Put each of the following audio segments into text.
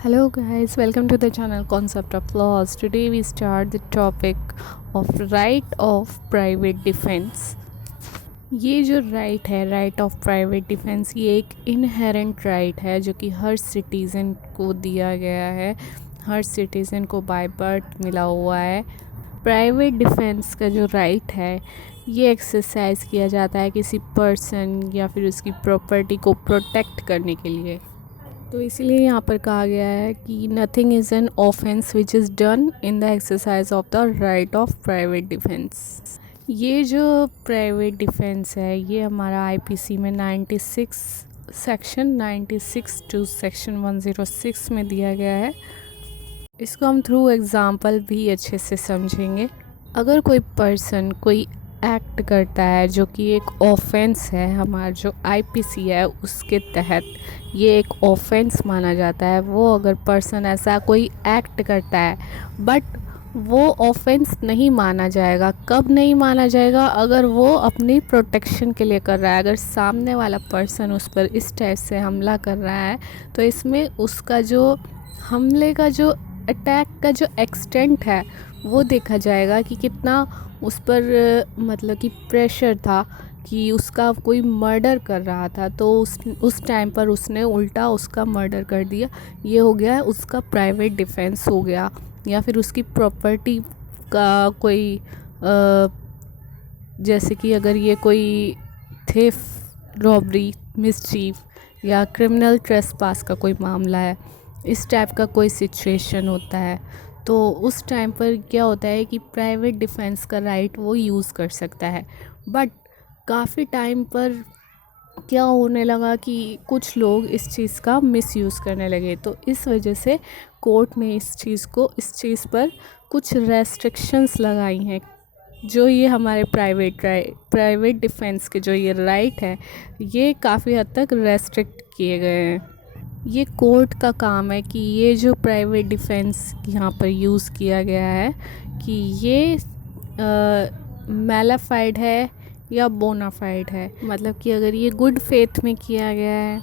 Hello guys, welcome to the channel Concept of Laws. Today we start the topic of right of private defense. ये जो right है, right of private defence, ये एक inherent right है जो कि हर citizen को दिया गया है, हर सिटीज़न को बाय बर्थ मिला हुआ है। प्राइवेट डिफेंस का जो राइट है ये एक्सरसाइज किया जाता है किसी पर्सन या फिर उसकी प्रॉपर्टी को प्रोटेक्ट करने के लिए। तो इसलिए यहाँ पर कहा गया है कि nothing is an offence which is done in the exercise of the right of private defence. ये जो प्राइवेट डिफेंस है ये हमारा आईपीसी में 96 सेक्शन 96 टू सेक्शन 106 में दिया गया है। इसको हम थ्रू एग्ज़ाम्पल भी अच्छे से समझेंगे। अगर कोई पर्सन कोई एक्ट करता है जो कि एक ऑफेंस है, हमारा जो आईपीसी है उसके तहत ये एक ऑफेंस माना जाता है। वो अगर पर्सन ऐसा कोई एक्ट करता है बट वो ऑफेंस नहीं माना जाएगा। कब नहीं माना जाएगा? अगर वो अपनी प्रोटेक्शन के लिए कर रहा है। अगर सामने वाला पर्सन उस पर इस टाइप से हमला कर रहा है तो इसमें उसका जो हमले का जो अटैक का जो एक्सटेंट है वो देखा जाएगा कि कितना उस पर मतलब कि प्रेशर था कि उसका कोई मर्डर कर रहा था, तो उस टाइम पर उसने उल्टा उसका मर्डर कर दिया। ये हो गया उसका प्राइवेट डिफेंस हो गया। या फिर उसकी प्रॉपर्टी का कोई जैसे कि अगर ये कोई थेफ्ट, रॉबरी, मिसचीफ या क्रिमिनल ट्रेसपास का कोई मामला है, इस टाइप का कोई सिचुएशन होता है, तो उस टाइम पर क्या होता है कि प्राइवेट डिफेंस का राइट वो यूज़ कर सकता है। बट काफ़ी टाइम पर क्या होने लगा कि कुछ लोग इस चीज़ का मिसयूज़ करने लगे, तो इस वजह से कोर्ट ने इस चीज़ पर कुछ रेस्ट्रिक्शंस लगाई हैं। जो ये हमारे प्राइवेट डिफेंस के जो ये राइट है ये काफ़ी हद तक रेस्ट्रिक्ट किए गए हैं। ये कोर्ट का काम है कि ये जो प्राइवेट डिफेंस यहाँ पर यूज़ किया गया है कि ये मैलाफाइड है या बोनाफाइड है। मतलब कि अगर ये गुड फेथ में किया गया है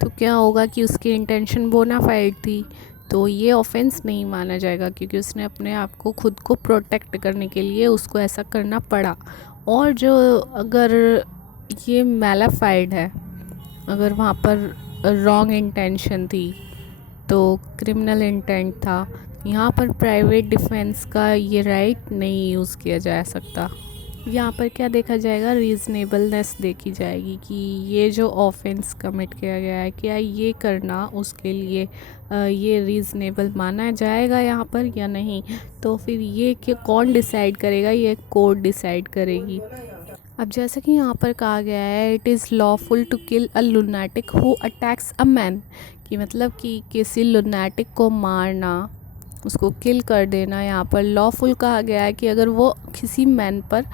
तो क्या होगा कि उसकी इंटेंशन बोनाफाइड थी, तो ये ऑफेंस नहीं माना जाएगा क्योंकि उसने अपने आप को खुद को प्रोटेक्ट करने के लिए उसको ऐसा करना पड़ा। और जो अगर ये मैलाफाइड है, अगर वहाँ पर रॉन्ग इंटेंशन थी तो क्रिमिनल इंटेंट था, यहाँ पर प्राइवेट डिफेंस का ये राइट नहीं यूज़ किया जा सकता। यहाँ पर क्या देखा जाएगा? रीज़नेबलनेस देखी जाएगी कि ये जो ऑफेंस कमिट किया गया है क्या ये करना उसके लिए ये रीज़नेबल माना जाएगा यहाँ पर या नहीं। तो फिर ये कि कौन डिसाइड करेगा? ये कोर्ट डिसाइड करेगी। अब जैसे कि यहाँ पर कहा गया है it is lawful to kill a lunatic who attacks a man, कि मतलब कि किसी लुनाटिक को मारना, उसको किल कर देना यहाँ पर लॉफुल कहा गया है कि अगर वो किसी मैन पर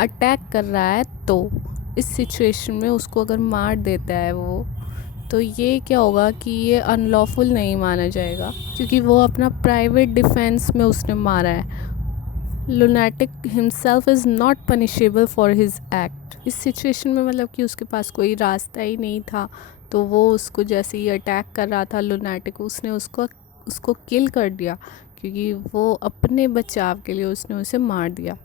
अटैक कर रहा है तो इस सिचुएशन में उसको अगर मार देता है वो, तो ये क्या होगा कि ये अनलॉफुल नहीं माना जाएगा क्योंकि वो अपना प्राइवेट डिफेंस में उसने मारा है। Lunatic himself is not punishable for his act. इस सिचुएशन में मतलब कि उसके पास कोई रास्ता ही नहीं था, तो वो उसको जैसे ही अटैक कर रहा था लुनाटिक, उसने उसको किल कर दिया क्योंकि वो अपने बचाव के लिए उसने उसे मार दिया।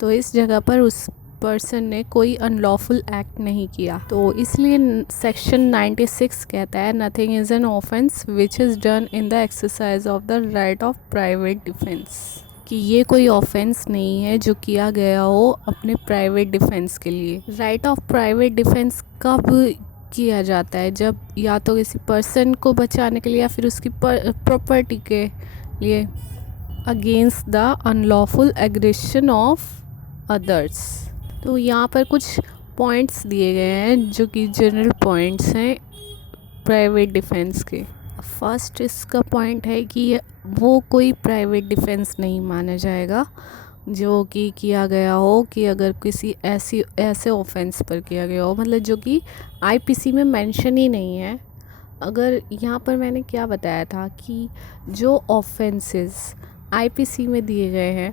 तो इस जगह पर उस पर्सन ने कोई अनलॉफुल एक्ट नहीं किया। तो इसलिए सेक्शन 96 कहता है nothing is an offence which is done in the exercise of the right of private defence, कि ये कोई ऑफेंस नहीं है जो किया गया हो अपने प्राइवेट डिफेंस के लिए। राइट ऑफ प्राइवेट डिफेंस कब किया जाता है? जब या तो किसी पर्सन को बचाने के लिए या फिर उसकी प्रॉपर्टी के लिए against the unlawful aggression of others. तो यहाँ पर कुछ पॉइंट्स दिए गए हैं जो कि जनरल पॉइंट्स हैं प्राइवेट डिफेंस के। फर्स्ट इसका पॉइंट है कि वो कोई प्राइवेट डिफेंस नहीं माना जाएगा जो कि किया गया हो कि अगर किसी ऐसे ऑफेंस पर किया गया हो, मतलब जो कि आईपीसी में मेंशन ही नहीं है। अगर यहाँ पर मैंने क्या बताया था कि जो ऑफेंसेस आईपीसी में दिए गए हैं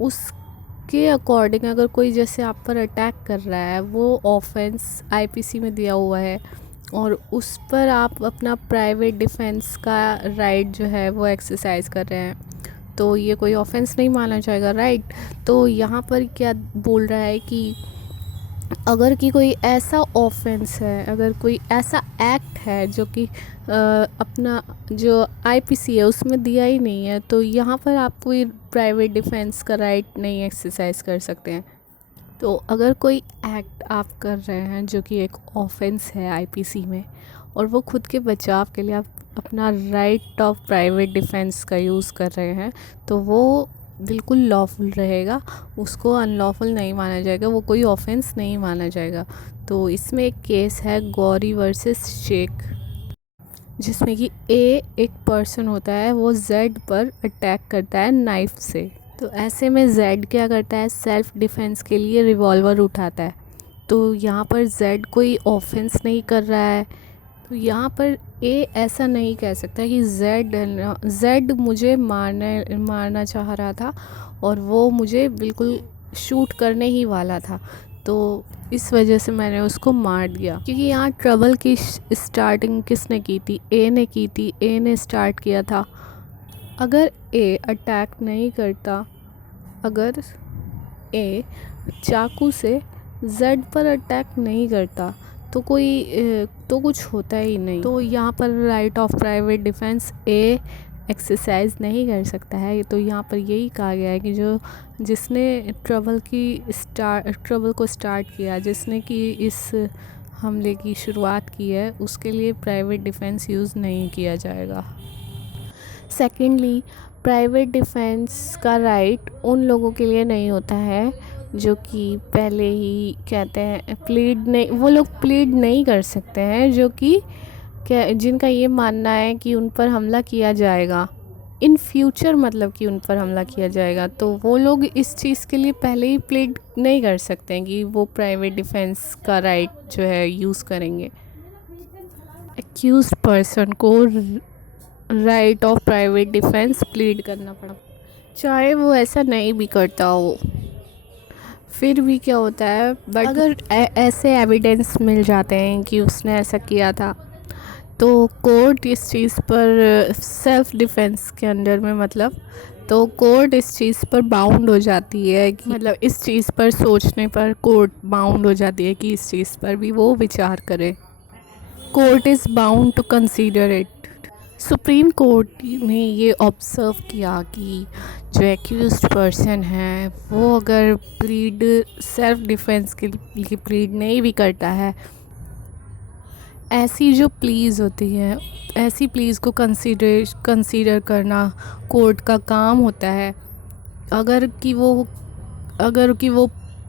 उसके अकॉर्डिंग अगर कोई जैसे आप पर अटैक कर रहा है, वो ऑफेंस आईपीसी में दिया हुआ है और उस पर आप अपना प्राइवेट डिफेंस का राइट जो है वो एक्सरसाइज कर रहे हैं, तो ये कोई ऑफेंस नहीं माना जाएगा, राइट। तो यहाँ पर क्या बोल रहा है कि अगर कि कोई ऐसा ऑफेंस है, अगर कोई ऐसा एक्ट है जो कि अपना जो आईपीसी है उसमें दिया ही नहीं है, तो यहाँ पर आप कोई प्राइवेट डिफेंस का राइट नहीं एक्सरसाइज कर सकते हैं। तो अगर कोई एक्ट आप कर रहे हैं जो कि एक ऑफेंस है आईपीसी में, और वो खुद के बचाव के लिए आप अपना राइट ऑफ प्राइवेट डिफेंस का यूज़ कर रहे हैं, तो वो बिल्कुल लॉफुल रहेगा, उसको अनलॉफुल नहीं माना जाएगा, वो कोई ऑफेंस नहीं माना जाएगा। तो इसमें एक केस है गौरी वर्सेस शेख, जिसमें कि ए एक पर्सन होता है, वो जेड पर अटैक करता है नाइफ़ से। तो ऐसे में जेड क्या करता है, सेल्फ़ डिफेंस के लिए रिवॉल्वर उठाता है। तो यहाँ पर जेड कोई ऑफेंस नहीं कर रहा है, तो यहाँ पर ए ऐसा नहीं कह सकता कि जेड मुझे मारना चाह रहा था और वो मुझे बिल्कुल शूट करने ही वाला था, तो इस वजह से मैंने उसको मार दिया। क्योंकि यहाँ ट्रबल की स्टार्टिंग किसने की थी, ए ने की थी, ए ने स्टार्ट किया था। अगर ए अटैक नहीं करता, अगर ए चाकू से जेड पर अटैक नहीं करता, तो तो कुछ होता ही नहीं। तो यहाँ पर right of private defence A exercise नहीं कर सकता है। तो यहाँ पर यही कहा गया है कि जिसने ट्रबल को स्टार्ट किया, जिसने कि इस हमले की शुरुआत की है, उसके लिए प्राइवेट डिफेंस यूज़ नहीं किया जाएगा। सेकेंडली, प्राइवेट डिफेंस का राइट उन लोगों के लिए नहीं होता है जो कि पहले ही कहते हैं वो लोग प्लीड नहीं कर सकते हैं, जो कि जिनका ये मानना है कि उन पर हमला किया जाएगा इन फ्यूचर, मतलब कि उन पर हमला किया जाएगा, तो वो लोग इस चीज़ के लिए पहले ही प्लीड नहीं कर सकते हैं कि वो प्राइवेट डिफेंस का राइट जो है यूज़ करेंगे। एक्यूज्ड पर्सन को right of private defence plead करना पड़ा, चाहे वो ऐसा नहीं भी करता हो, फिर भी क्या होता है, बट अगर ऐसे एविडेंस मिल जाते हैं कि उसने ऐसा किया था, तो कोर्ट इस चीज़ पर सेल्फ़ डिफेंस के अंडर में, मतलब तो कोर्ट इस चीज़ पर बाउंड हो जाती है कि मतलब इस चीज़ पर सोचने पर कोर्ट बाउंड हो जाती है कि इस चीज़ पर भी वो विचार करे। Court is bound to consider it. Supreme court ने ये ऑब्ज़र्व किया कि जो एक्यूज्ड पर्सन है वो अगर प्लीड सेल्फ़ डिफेंस के लिए प्लीड नहीं भी करता है, ऐसी जो प्लीज़ होती हैं, ऐसी प्लीज़ को कंसीडर करना कोर्ट का काम होता है। अगर कि वो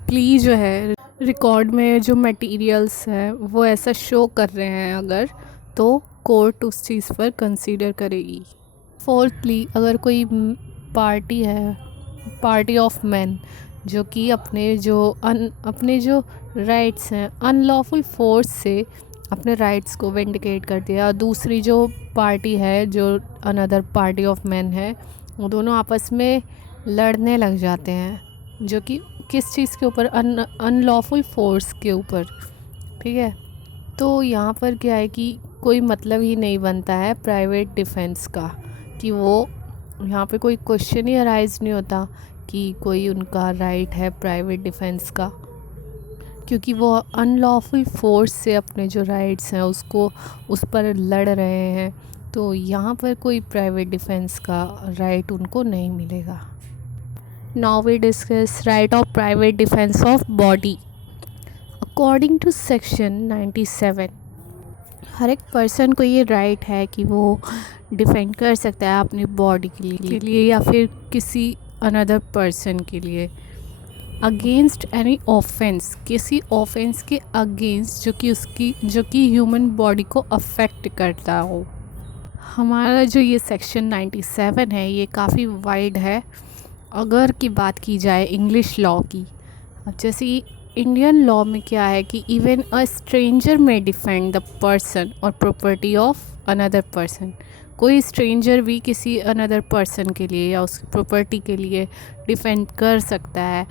प्ली जो है रिकॉर्ड में जो मटेरियल्स हैं वो ऐसा शो कर रहे हैं, अगर तो कोर्ट उस चीज़ पर कंसीडर करेगी। फोर्थली, अगर कोई पार्टी है, पार्टी ऑफ मैन, जो कि अपने जो राइट्स हैं अनलॉफुल फोर्स से अपने राइट्स को विंडिकेट करती है, और दूसरी जो पार्टी है, जो अनदर पार्टी ऑफ मैन है, वो दोनों आपस में लड़ने लग जाते हैं, जो कि किस चीज़ के ऊपर, अनलॉफुल फोर्स के ऊपर, ठीक है। तो यहाँ पर क्या है कि कोई मतलब ही नहीं बनता है प्राइवेट डिफेंस का, कि वो यहाँ पे कोई क्वेश्चन ही अराइज नहीं होता कि कोई उनका राइट है प्राइवेट डिफेंस का, क्योंकि वो अनलॉफुल फोर्स से अपने जो राइट्स हैं उसको उस पर लड़ रहे हैं, तो यहाँ पर कोई प्राइवेट डिफेंस का राइट उनको नहीं मिलेगा। Now we discuss right of private defence of body. According to section 97, हर एक पर्सन को ये राइट है कि वो डिफेंड कर सकता है अपनी बॉडी के लिए या फिर किसी अनदर पर्सन के लिए अगेंस्ट एनी ऑफेंस, किसी ऑफेंस के अगेंस्ट जो कि ह्यूमन बॉडी को अफेक्ट करता हो। हमारा जो ये सेक्शन 97 है ये काफ़ी वाइड है। अगर की बात की जाए इंग्लिश लॉ की, जैसे इंडियन लॉ में क्या है कि इवन अ स्ट्रेंजर में डिफेंड द पर्सन और प्रॉपर्टी ऑफ अनदर पर्सन, कोई स्ट्रेंजर भी किसी अनदर पर्सन के लिए या उसकी प्रॉपर्टी के लिए डिफेंड कर सकता है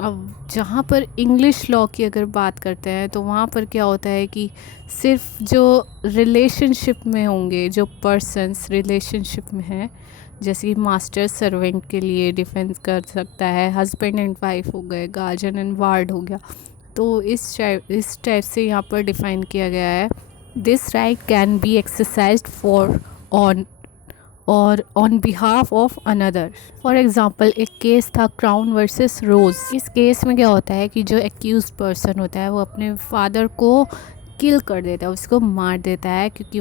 अब जहाँ पर इंग्लिश लॉ की अगर बात करते हैं तो वहाँ पर क्या होता है कि सिर्फ जो रिलेशनशिप में होंगे, जो पर्सन्स रिलेशनशिप में हैं, जैसे कि मास्टर सर्वेंट के लिए डिफेंस कर सकता है, हस्बैंड एंड वाइफ हो गए, गार्जियन एंड वार्ड हो गया। तो इस टाइप से यहाँ पर डिफ़ाइन किया गया है, this right can be exercised for own or on behalf of another. For example एक केस था क्राउन वर्सेस रोज़। इस केस में क्या होता है कि जो एक्यूज पर्सन होता है वो अपने फादर को किल कर देता है, उसको मार देता है, क्योंकि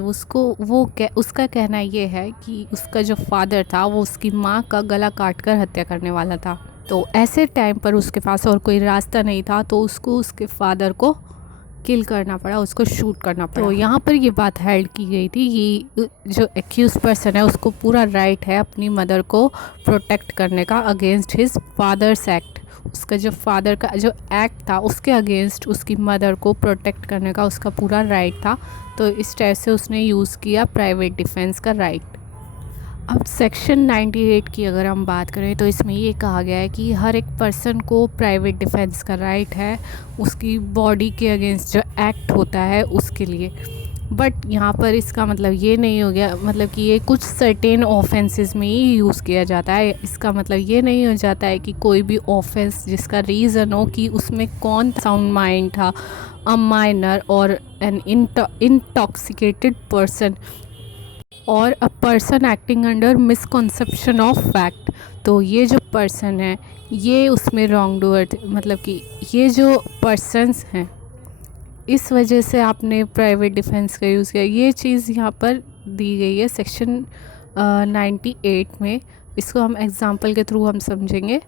उसका कहना ये है कि उसका जो फादर था वो उसकी माँ का गला काट कर हत्या करने वाला था। तो ऐसे टाइम पर उसके पास और कोई रास्ता नहीं था, तो उसको उसके फादर को किल करना पड़ा, उसको शूट करना पड़ा। तो यहाँ पर ये बात हेल्ड की गई थी कि जो एक्यूज पर्सन है उसको पूरा राइट है अपनी मदर को प्रोटेक्ट करने का अगेंस्ट हिज फादर्स एक्ट। उसका जो फादर का जो एक्ट था उसके अगेंस्ट उसकी मदर को प्रोटेक्ट करने का उसका पूरा राइट था। तो इस टाइप से उसने यूज़ किया प्राइवेट डिफेंस का राइट। अब सेक्शन 98 की अगर हम बात करें तो इसमें ये कहा गया है कि हर एक पर्सन को प्राइवेट डिफेंस का राइट है उसकी बॉडी के अगेंस्ट जो एक्ट होता है उसके लिए। बट यहाँ पर इसका मतलब ये नहीं हो गया, मतलब कि ये कुछ सर्टेन ऑफेंसेस में ही यूज़ किया जाता है। इसका मतलब ये नहीं हो जाता है कि कोई भी ऑफेंस जिसका रीज़न हो कि उसमें कौन साउंड माइंड था, अ माइनर और एन इंटॉक्सिकेटेड पर्सन और a person acting under misconception of fact. तो ये जो पर्सन है ये उसमें रॉन्ग डूअर थे, मतलब कि ये जो पर्सन्स हैं इस वजह से आपने प्राइवेट डिफेंस का यूज़ किया। ये चीज़ यहाँ पर दी गई है सेक्शन 98 में। इसको हम एग्जांपल के थ्रू हम समझेंगे।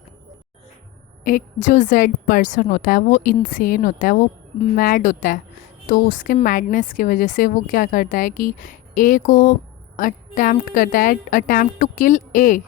एक जो जेड पर्सन होता है वो इनसेन होता है, वो मैड होता है। तो उसके मैडनेस की वजह से वो क्या करता है कि ए को अटैम्प्ट टू किल ए,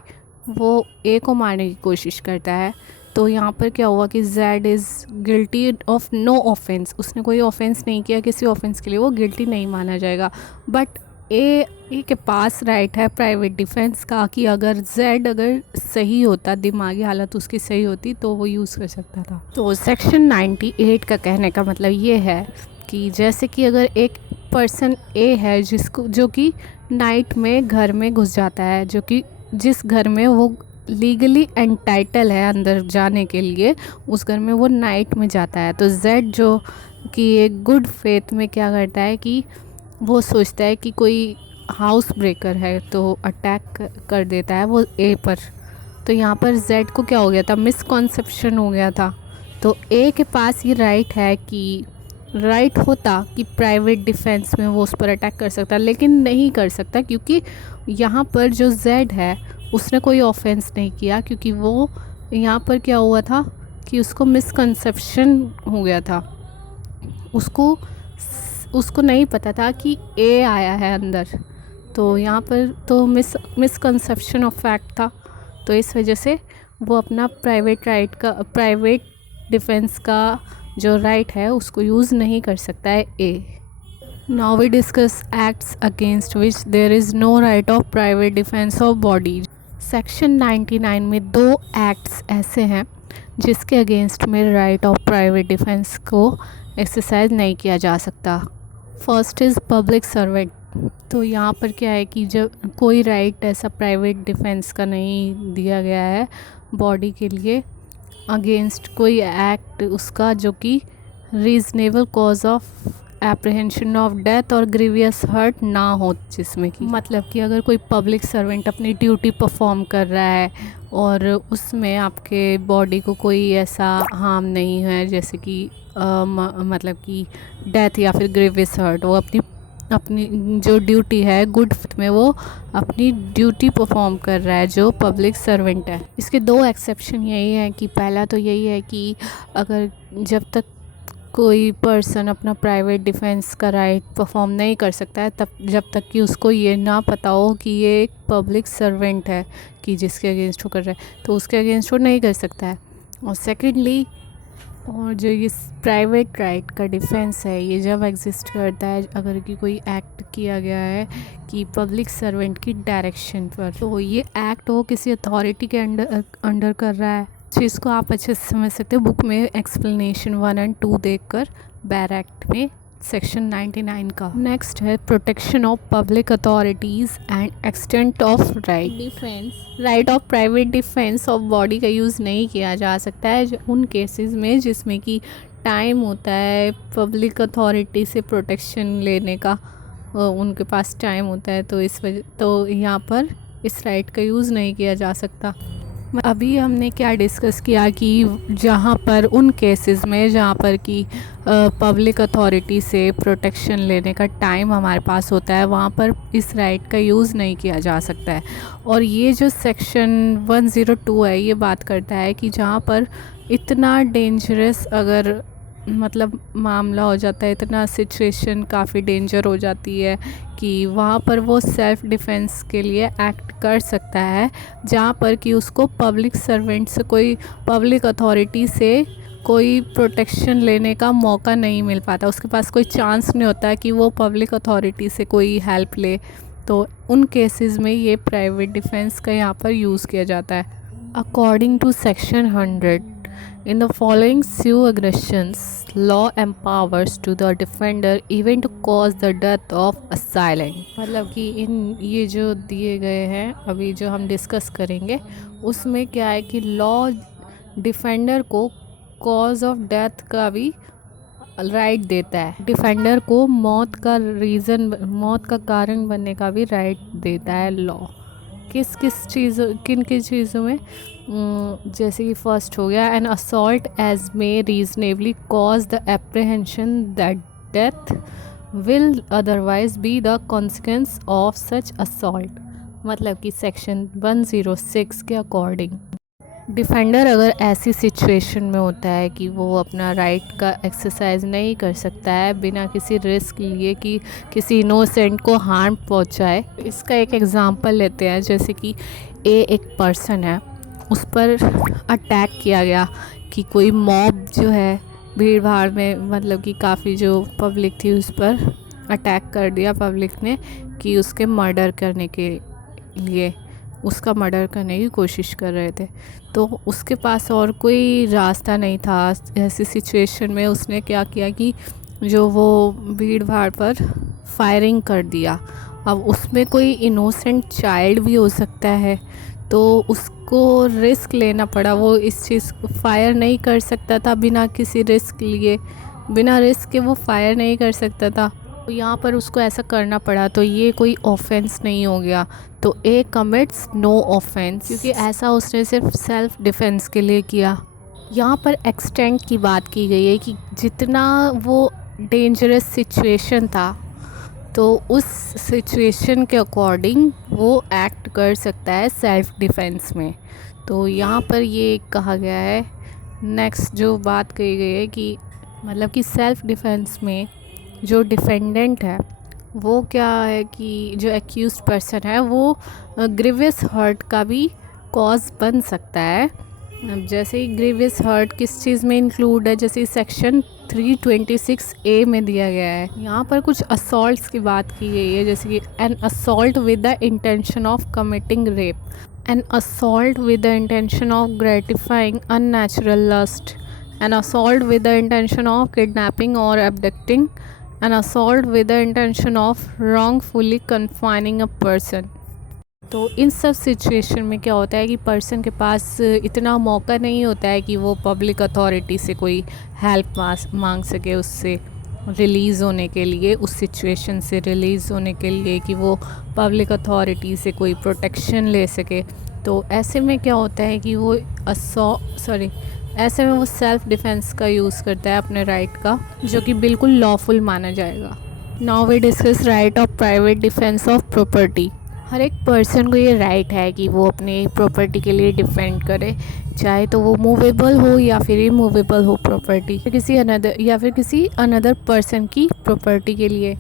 वो ए को मारने की कोशिश करता है। तो यहाँ पर क्या हुआ कि Z is guilty of no offence, उसने कोई ऑफेंस नहीं किया, किसी ऑफेंस के लिए वो गिल्टी नहीं माना जाएगा। बट ए के पास राइट है प्राइवेट डिफेंस का कि अगर अगर सही होता, दिमागी हालत उसकी सही होती तो वो यूज़ कर सकता था। तो सेक्शन 98 का कहने का मतलब ये है कि जैसे कि अगर एक पर्सन ए है जो कि नाइट में घर में घुस जाता है, जो कि जिस घर में वो लीगली एंटाइटल है अंदर जाने के लिए, उस घर में वो नाइट में जाता है। तो जेड जो कि एक गुड फेथ में क्या करता है कि वो सोचता है कि कोई हाउस ब्रेकर है तो अटैक कर देता है वो ए पर। तो यहाँ पर जेड को क्या हो गया था, मिसकॉन्सेप्शन हो गया था। तो ए के पास ये राइट होता कि प्राइवेट डिफेंस में वो उस पर अटैक कर सकता, लेकिन नहीं कर सकता क्योंकि यहाँ पर जो जेड है उसने कोई ऑफेंस नहीं किया, क्योंकि वो यहाँ पर क्या हुआ था कि उसको मिसकंसेप्शन हो गया था। उसको नहीं पता था कि ए आया है अंदर। तो यहाँ पर तो मिसकंसेप्शन ऑफ फैक्ट था। तो इस वजह से वो अपना प्राइवेट डिफेंस का जो राइट है उसको यूज़ नहीं कर सकता है ए। Now we discuss acts against which there is no right of private defence of body. Section 99 में 2 एक्ट्स ऐसे हैं जिसके अगेंस्ट में राइट ऑफ प्राइवेट डिफेंस को एक्सरसाइज नहीं किया जा सकता। First is public servant. तो यहाँ पर क्या है कि जब कोई राइट ऐसा प्राइवेट डिफेंस का नहीं दिया गया है बॉडी के लिए अगेंस्ट कोई एक्ट उसका जो कि reasonable cause of apprehension of death और ग्रीवियस हर्ट ना हो, जिसमें कि मतलब कि अगर कोई पब्लिक सर्वेंट अपनी ड्यूटी परफॉर्म कर रहा है और उसमें आपके बॉडी को कोई ऐसा हार्म नहीं है, जैसे कि मतलब कि डेथ या फिर ग्रीवियस हर्ट, वो अपनी जो ड्यूटी है गुड फेथ में वो अपनी ड्यूटी परफॉर्म कर रहा है जो पब्लिक सर्वेंट है। इसके 2 एक्सेप्शन यही है कि पहला तो यही है कि अगर जब तक कोई पर्सन अपना प्राइवेट डिफेंस का राइट परफॉर्म नहीं कर सकता है तब जब तक कि उसको ये ना पता हो कि ये एक पब्लिक सर्वेंट है कि जिसके अगेंस्ट वो कर रहा है, तो उसके अगेंस्ट वो नहीं कर सकता है। और सेकेंडली और जो ये प्राइवेट राइट का डिफेंस है ये जब एग्जिस्ट करता है अगर कि कोई एक्ट किया गया है कि पब्लिक सर्वेंट की डायरेक्शन पर, तो ये एक्ट वो किसी अथॉरिटी के अंडर कर रहा है, चीज़ को आप अच्छे से समझ सकते हो बुक में एक्सप्लेनेशन 1 और 2 देखकर, बैर एक्ट में सेक्शन 99 का। नेक्स्ट है protection of public authorities and extent of right defence. Right of private defence of body का यूज़ नहीं किया जा सकता है उन केसेस में जिसमें कि टाइम होता है पब्लिक अथॉरिटी से प्रोटेक्शन लेने का, उनके पास टाइम होता है, तो इस वजह तो यहाँ पर इस राइट का यूज़ नहीं किया जा सकता। अभी हमने क्या डिस्कस किया कि जहाँ पर उन केसेस में जहाँ पर कि पब्लिक अथॉरिटी से प्रोटेक्शन लेने का टाइम हमारे पास होता है वहाँ पर इस राइट का यूज़ नहीं किया जा सकता है। और ये जो सेक्शन 102 है ये बात करता है कि जहाँ पर इतना डेंजरस अगर मतलब मामला हो जाता है, इतना सिचुएशन काफ़ी डेंजर हो जाती है कि वहाँ पर वो सेल्फ़ डिफेंस के लिए एक्ट कर सकता है, जहाँ पर कि उसको पब्लिक सर्वेंट से कोई पब्लिक अथॉरिटी से कोई प्रोटेक्शन लेने का मौका नहीं मिल पाता, उसके पास कोई चांस नहीं होता कि वो पब्लिक अथॉरिटी से कोई हेल्प ले। तो उन केसेस में ये प्राइवेट डिफेंस का यहाँ पर यूज़ किया जाता है। According to section 100 in the following few aggressions, law empowers to the defender even to cause the death of assailant। मतलब कि इन ये जो दिए गए हैं अभी जो हम डिस्कस करेंगे उसमें क्या है कि लॉ डिफेंडर को कॉज ऑफ डेथ का भी राइट देता है, डिफेंडर को मौत का रीज़न, मौत का कारण बनने का भी राइट देता है लॉ। किस किस चीज़ों, किन किन चीज़ों में, जैसे कि फर्स्ट हो गया an assault as may reasonably cause the apprehension that death will otherwise be the consequence of such assault. मतलब कि सेक्शन 106 के अकॉर्डिंग डिफेंडर अगर ऐसी सिचुएशन में होता है कि वो अपना राइट का एक्सरसाइज नहीं कर सकता है बिना किसी रिस्क लिए कि किसी इनोसेंट को हार्म पहुंचाए। इसका एक एग्जांपल लेते हैं, जैसे कि एक पर्सन है, उस पर अटैक किया गया कि कोई मॉब जो है भीड़ भाड़ में, मतलब कि काफ़ी जो पब्लिक थी उस पर अटैक कर दिया पब्लिक ने कि उसके मर्डर करने के लिए, उसका मर्डर करने की कोशिश कर रहे थे। तो उसके पास और कोई रास्ता नहीं था। ऐसी सिचुएशन में उसने क्या किया कि जो वो भीड़ भाड़ पर फायरिंग कर दिया। अब उसमें कोई इनोसेंट चाइल्ड भी हो सकता है, तो उसको रिस्क लेना पड़ा। वो इस चीज़ को फायर नहीं कर सकता था बिना किसी रिस्क लिए, बिना रिस्क के वो फायर नहीं कर सकता था, तो यहाँ पर उसको ऐसा करना पड़ा। तो ये कोई ऑफेंस नहीं हो गया, तो ए कमिट्स नो ऑफेंस, क्योंकि ऐसा उसने सिर्फ सेल्फ डिफेंस के लिए किया। यहाँ पर एक्सटेंट की बात की गई है कि जितना वो डेंजरस सिचुएशन था तो उस सिचुएशन के अकॉर्डिंग वो एक्ट कर सकता है सेल्फ डिफेंस में। तो यहाँ पर ये कहा गया है। नेक्स्ट जो बात कही गई है कि मतलब कि सेल्फ डिफेंस में जो डिफेंडेंट है वो क्या है कि जो एक्यूज्ड पर्सन है वो ग्रीवियस हर्ट का भी कॉज बन सकता है। अब जैसे ही ग्रीवियस हर्ट किस चीज़ में इंक्लूड है, जैसे सेक्शन 326A में दिया गया है। यहाँ पर कुछ असॉल्ट्स की बात की गई है, जैसे कि an assault with the intention of committing rape, an assault with the intention of gratifying unnatural lust, an assault with the intention of kidnapping और abducting, an assault with the intention of wrongfully confining a person। तो इन सब situation में क्या होता है कि person के पास इतना मौका नहीं होता है कि वो पब्लिक अथॉरिटी से कोई हेल्प मांग सके, उससे रिलीज़ होने के लिए, उस सिचुएशन से रिलीज़ होने के लिए, कि वो पब्लिक अथॉरिटी से कोई प्रोटेक्शन ले सके। तो ऐसे में क्या होता है कि वो ऐसे में वो सेल्फ़ डिफेंस का यूज़ करता है अपने राइट का, जो कि बिल्कुल लॉफुल माना जाएगा। Now we discuss right of private defence of property. हर एक पर्सन को ये राइट है कि वो अपनी प्रॉपर्टी के लिए डिफेंड करे, चाहे तो वो मूवेबल हो या फिर इमूवेबल हो प्रॉपर्टी, किसी अनदर पर्सन की प्रॉपर्टी के लिए।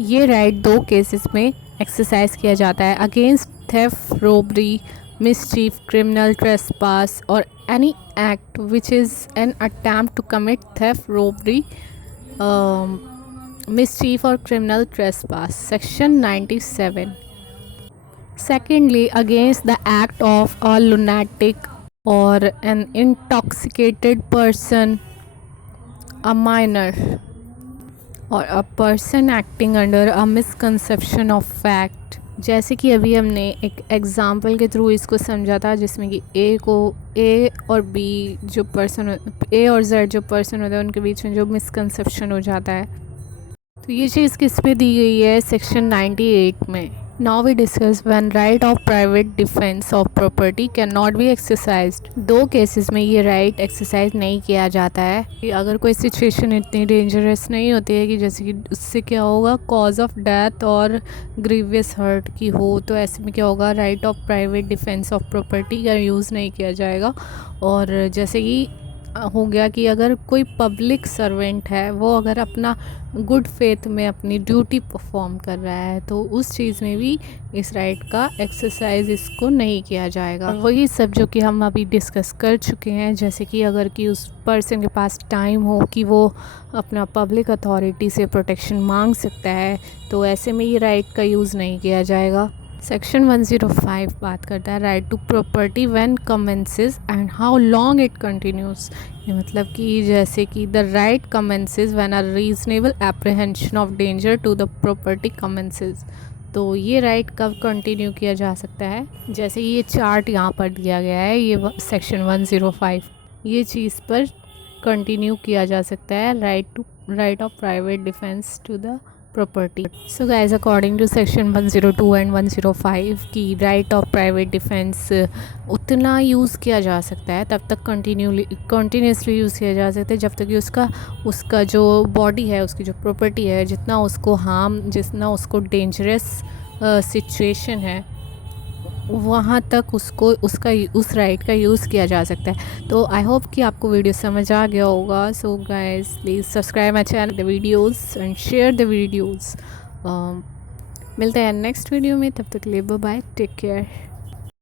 ये राइट 2 केसेस में एक्सरसाइज किया जाता है, against theft, robbery, mischief, criminal trespass, or any act which is an attempt to commit theft, robbery, mischief or criminal trespass, section 97. Secondly, against the act of a lunatic और an intoxicated person, a minor, और a person acting under a misconception of fact. जैसे कि अभी हमने एक example के through इसको समझा था, जिसमें कि ए और बी जो पर्सन, ए और जेड जो पर्सन होता है, उनके बीच में जो मिसकंसेप्शन हो जाता है। तो ये चीज़ किस पे दी गई है, सेक्शन 98 में। Now we discuss when right of private defence of property can not be exercised. दो केसेस में ये राइट एक्सरसाइज नहीं किया जाता है कि अगर कोई सिचुएशन इतनी डेंजरस नहीं होती है कि जैसे कि उससे क्या होगा, कॉज ऑफ डेथ और ग्रीवियस हर्ट की हो, तो ऐसे में क्या होगा, right of private defence of property का यूज़ नहीं किया जाएगा। और जैसे कि हो गया कि अगर कोई पब्लिक सर्वेंट है, वो अगर अपना गुड फेथ में अपनी ड्यूटी परफॉर्म कर रहा है, तो उस चीज़ में भी इस राइट का एक्सरसाइज इसको नहीं किया जाएगा। और वही सब जो कि हम अभी डिस्कस कर चुके हैं, जैसे कि अगर कि उस पर्सन के पास टाइम हो कि वो अपना पब्लिक अथॉरिटी से प्रोटेक्शन मांग सकता है, तो ऐसे में ये राइट का यूज़ नहीं किया जाएगा। सेक्शन 105 बात करता है right to property when commences and how long it continues. ये मतलब कि जैसे कि the right commences when a reasonable apprehension of danger to the property commences. तो ये राइट कब कंटिन्यू किया जा सकता है, जैसे ये चार्ट यहाँ पर दिया गया है, ये सेक्शन 105, ये चीज़ पर कंटिन्यू किया जा सकता है right of private defence to the property. So guys, according to section 102 and 105 की राइट ऑफ प्राइवेट डिफेंस उतना यूज़ किया जा सकता है, तब तक कंटिन्यूसली यूज़ किया जा सकता है जब तक कि उसका जो बॉडी है, उसकी जो प्रॉपर्टी है, जितना उसको डेंजरस सिचुएशन है, वहाँ तक उस राइट का यूज़ किया जा सकता है। तो आई होप कि आपको वीडियो समझ आ गया होगा। So guys, please subscribe my channel, the videos and share the videos. मिलते हैं नेक्स्ट वीडियो में, तब तक के लिए बाय बाय, टेक केयर।